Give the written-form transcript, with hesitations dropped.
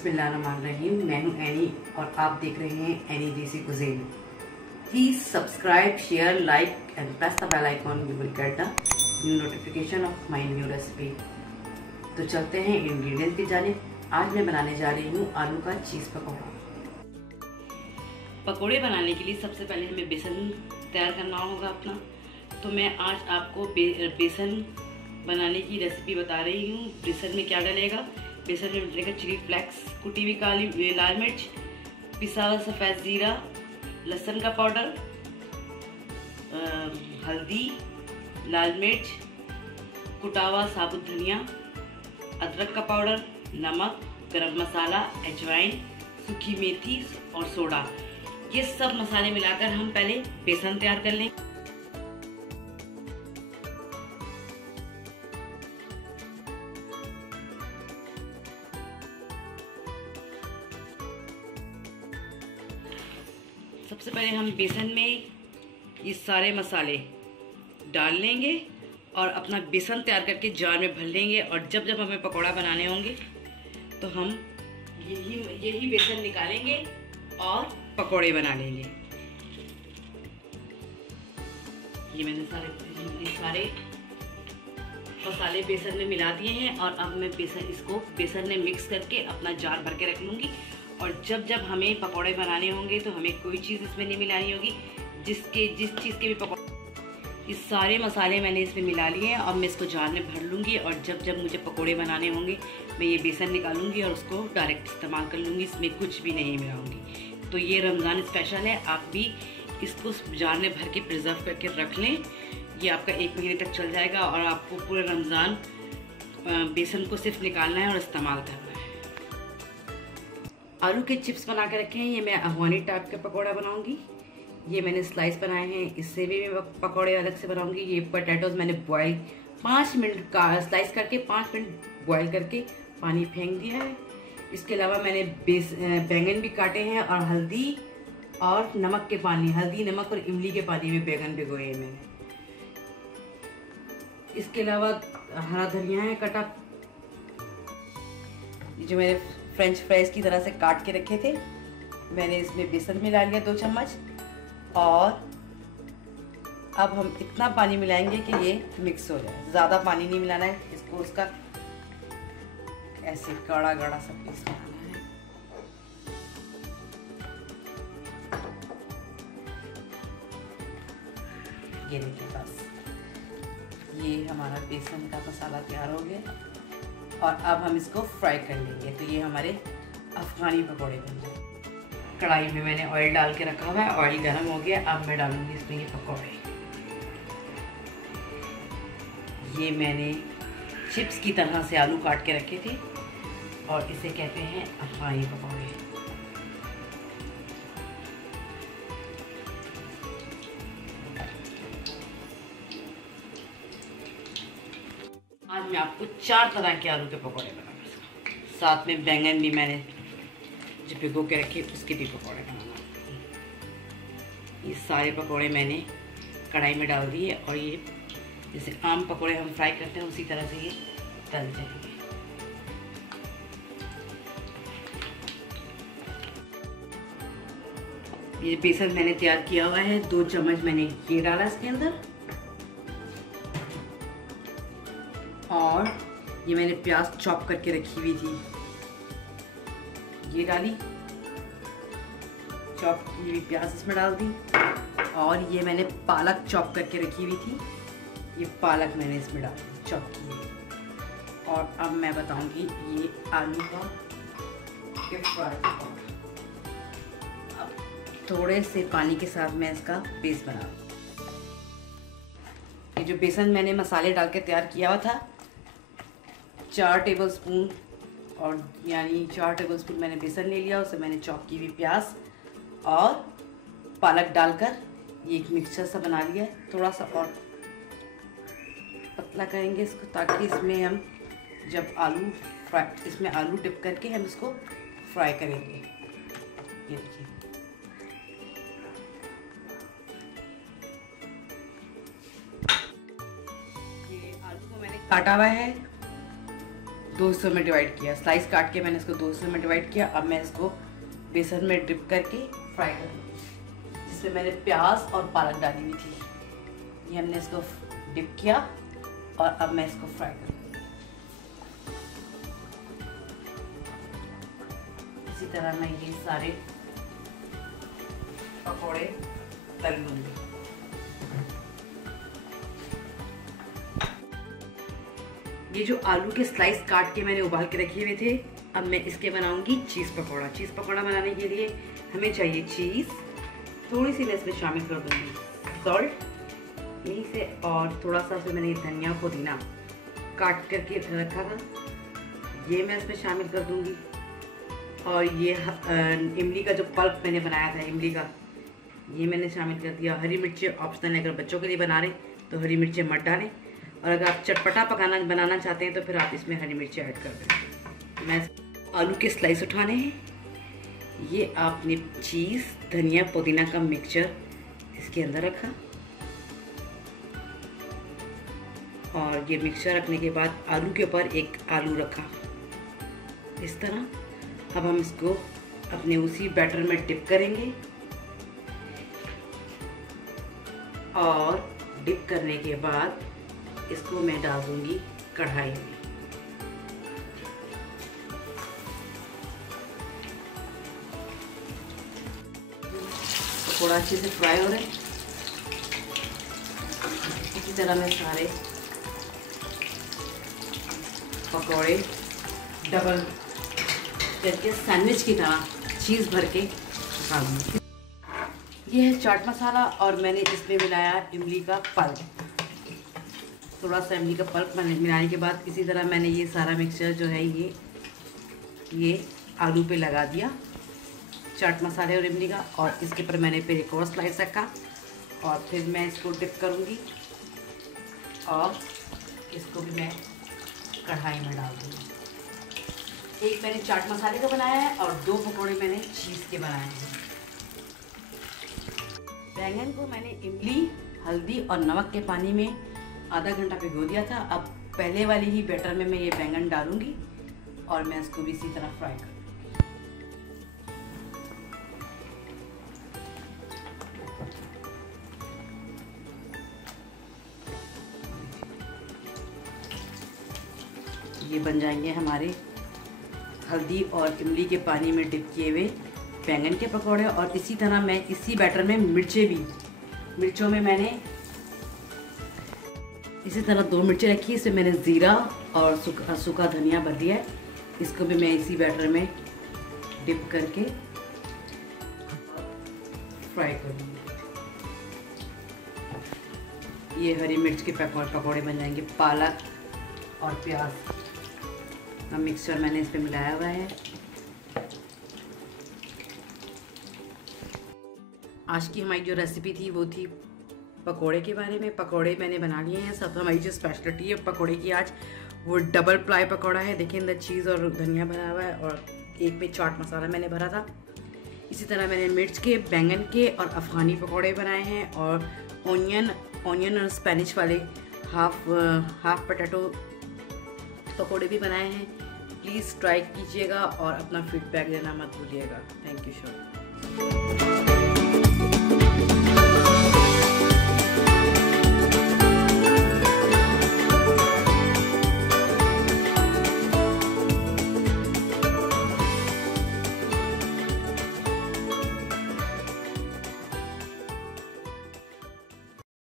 बिस्मिल्लाहिर्रहमानिर्रहीम। मैं हूं एनी और आप देख रहे हैं any desi cuisine. Please subscribe, share, like and press the bell icon. You will get the new notification of my new recipe. तो चलते हैं इंग्रेडिएंट की जानिब। आज मैं बनाने जा रही हूँ आलू का चीज पकौड़ा। पकौड़े बनाने के लिए सबसे पहले हमें बेसन तैयार करना होगा अपना। तो मैं आज आपको बेसन बनाने की रेसिपी बता रही हूँ। बेसन में क्या डलेगा? बेसन में डलेगा चिली फ्लेक्स, कुटी हुई काली लाल मिर्च, पिसा हुआ सफ़ेद ज़ीरा, लहसुन का पाउडर, हल्दी, लाल मिर्च, कुटा हुआ साबुत धनिया, अदरक का पाउडर, नमक, गरम मसाला, अजवाइन, सूखी मेथी और सोडा। ये सब मसाले मिलाकर हम पहले बेसन तैयार कर लेंगे। सबसे पहले हम बेसन में ये सारे मसाले डाल लेंगे और अपना बेसन तैयार करके जार में भर लेंगे। और जब जब हमें पकौड़ा बनाने होंगे तो हम यही बेसन निकालेंगे और पकौड़े बना लेंगे। ये मैंने सारे मसाले बेसन में मिला दिए हैं और अब मैं बेसन में मिक्स करके अपना जार भर के रख लूँगी। और जब जब हमें पकौड़े बनाने होंगे तो हमें कोई चीज़ इसमें नहीं मिलानी होगी। जिस चीज़ के भी पकौड़े, ये सारे मसाले मैंने इसमें मिला लिए हैं। अब मैं इसको जार में भर लूँगी और जब जब मुझे पकौड़े बनाने होंगे मैं ये बेसन निकालूंगी और उसको डायरेक्ट इस्तेमाल कर लूँगी। इसमें कुछ भी नहीं मिलाऊंगी। तो ये रमज़ान स्पेशल है, आप भी इसको जार में भर के प्रिजर्व करके रख लें। ये आपका 1 महीने तक चल जाएगा और आपको पूरे रमज़ान बेसन को सिर्फ निकालना है और इस्तेमाल करना है। आलू के चिप्स बना के रखे हैं। ये मैं अफगानी टाइप का पकौड़ा बनाऊंगी। ये मैंने स्लाइस बनाए हैं, इससे भी मैं पकौड़े अलग से बनाऊंगी। ये पोटैटोज मैंने बॉयल 5 मिनट का स्लाइस करके 5 मिनट बॉयल करके पानी फेंक दिया है। इसके अलावा मैंने बैंगन भी काटे हैं और हल्दी और नमक के पानी, हल्दी नमक और इमली के पानी में बैंगन भिगोए हैं मैंने। इसके अलावा हरा धनिया है कटा, जो मैंने फ्रेंच फ्राइज की तरह से काट के रखे थे। मैंने इसमें बेसन मिला लिया 2 चम्मच और अब हम इतना पानी मिलाएंगे कि ये मिक्स हो जाए। ज़्यादा पानी नहीं मिलाना है इसको, उसका ऐसे गाढ़ा गाढ़ा सब पीस बनाना है। ये देखिए, बस ये हमारा बेसन का मसाला तैयार हो गया और अब हम इसको फ्राई कर लेंगे। तो ये हमारे अफगानी पकौड़े बन गए। कढ़ाई में मैंने ऑयल डाल के रखा हुआ है, ऑयल गर्म हो गया। अब मैं डालूंगी इसमें ये पकौड़े। ये मैंने चिप्स की तरह से आलू काट के रखे थे और इसे कहते हैं अफगानी पकौड़े। आज मैं आपको 4 तरह के आलू के पकौड़े बनाऊंगा। साथ में बैंगन भी मैंने जो भिगो के रखे उसके भी पकौड़े बनाना। ये सारे पकौड़े मैंने कढ़ाई में डाल दिए और ये जैसे आम पकौड़े हम फ्राई करते हैं उसी तरह से ये तल जाएंगे। ये बेसन मैंने तैयार किया हुआ है, 2 चम्मच मैंने ये डाला इसके अंदर। और ये मैंने प्याज चॉप करके रखी हुई थी, ये डाली। चॉप की हुई प्याज इसमें डाल दी। और ये मैंने पालक चॉप करके रखी हुई थी, ये पालक मैंने इसमें डाल दी चॉप की। और अब मैं बताऊंगी ये आलू का फ्राई। अब थोड़े से पानी के साथ मैं इसका पेस्ट बना। ये जो बेसन मैंने मसाले डाल के तैयार किया हुआ था, 4 टेबलस्पून, और यानी 4 टेबलस्पून मैंने बेसन ले लिया। उससे मैंने चॉप की हुई प्याज और पालक डालकर ये एक मिक्सचर सा बना लिया है। थोड़ा सा और पतला करेंगे इसको, ताकि इसमें हम जब इसमें आलू डिप करके हम इसको फ्राई करेंगे। ये देखिए, ये आलू को मैंने काटा हुआ है दो हिस्सों में डिवाइड किया, स्लाइस काट के मैंने इसको दो हिस्सों में डिवाइड किया। अब मैं इसको बेसन में डिप करके फ्राई करूँगी, जिसमें मैंने प्याज और पालक डाली हुई थी। ये हमने इसको डिप किया और अब मैं इसको फ्राई करूँगी। इसी तरह मैं ये सारे पकौड़े तल लूँगी। ये जो आलू के स्लाइस काट के मैंने उबाल के रखे हुए थे, अब मैं इसके बनाऊंगी चीज़ पकौड़ा। चीज़ पकौड़ा बनाने के लिए हमें चाहिए चीज़, थोड़ी सी मैं इसमें शामिल कर दूंगी सॉल्ट यहीं से, और थोड़ा सा उसमें मैंने धनिया पुदीना काट करके रखा था, ये मैं इसमें शामिल कर दूंगी। और ये इमली का जो पल्प मैंने बनाया था इमली का, ये मैंने शामिल कर दिया। हरी मिर्ची ऑप्शनल है, अगर बच्चों के लिए बना रहे तो हरी मिर्ची मत डालें, और अगर आप चटपटा बनाना चाहते हैं तो फिर आप इसमें हरी मिर्ची ऐड कर दें। मैं आलू के स्लाइस उठाने हैं, ये आपने चीज़ धनिया पुदीना का मिक्सचर इसके अंदर रखा, और ये मिक्सचर रखने के बाद आलू के ऊपर एक आलू रखा इस तरह। अब हम इसको अपने उसी बैटर में डिप करेंगे, और डिप करने के बाद इसको मैं डाल दूंगी कढ़ाई में। थोड़ा अच्छे से फ्राई हो रहे, इसी तरह मैं सारे पकौड़े डबल करके सैंडविच की तरह चीज़ भर के खा लूँगी। ये है चाट मसाला, और मैंने इसमें मिलाया इमली का पल्प। थोड़ा सा इमली का पल्प मिलाने के बाद इसी तरह मैंने ये सारा मिक्सचर जो है ये आलू पे लगा दिया, चाट मसाले और इमली का, और इसके ऊपर मैंने फिर एक और स्लाइस रखा, और फिर मैं इसको डिप करूँगी और इसको भी मैं कढ़ाई में डाल दूँगी। एक मैंने चाट मसाले का बनाया है और दो पकौड़े मैंने चीज़ के बनाए हैं। बैंगन को मैंने इमली, हल्दी और नमक के पानी में आधा घंटा भिगो दिया था। अब पहले वाली ही बैटर में मैं ये बैंगन डालूंगी और मैं इसको भी इसी तरह फ्राई करूँगी। ये बन जाएंगे हमारे हल्दी और इमली के पानी में डिप किए हुए बैंगन के पकौड़े। और इसी तरह मैं इसी बैटर में मिर्चों में मैंने इसी तरह 2 मिर्चें रखी, इसमें मैंने ज़ीरा और सूखा धनिया भर दिया है। इसको भी मैं इसी बैटर में डिप करके फ्राई करूँगी। ये हरी मिर्च के पकौड़े बन जाएंगे, पालक और प्याज का मिक्सचर मैंने इसमें मिलाया हुआ है। आज की हमारी जो रेसिपी थी वो थी पकोड़े के बारे में। पकोड़े मैंने बना लिए हैं सब। हमारी जो स्पेशलिटी है पकोड़े की आज वो डबल प्लाई पकोड़ा है। देखिए अंदर चीज़ और धनिया भरा हुआ है और एक में चाट मसाला मैंने भरा था। इसी तरह मैंने मिर्च के, बैंगन के और अफ़गानी पकोड़े बनाए हैं और ऑनियन और स्पेनिश वाले हाफ पोटैटो पकोड़े भी बनाए हैं। प्लीज़ ट्राई कीजिएगा और अपना फीडबैक देना मत भूलिएगा। Thank you so much.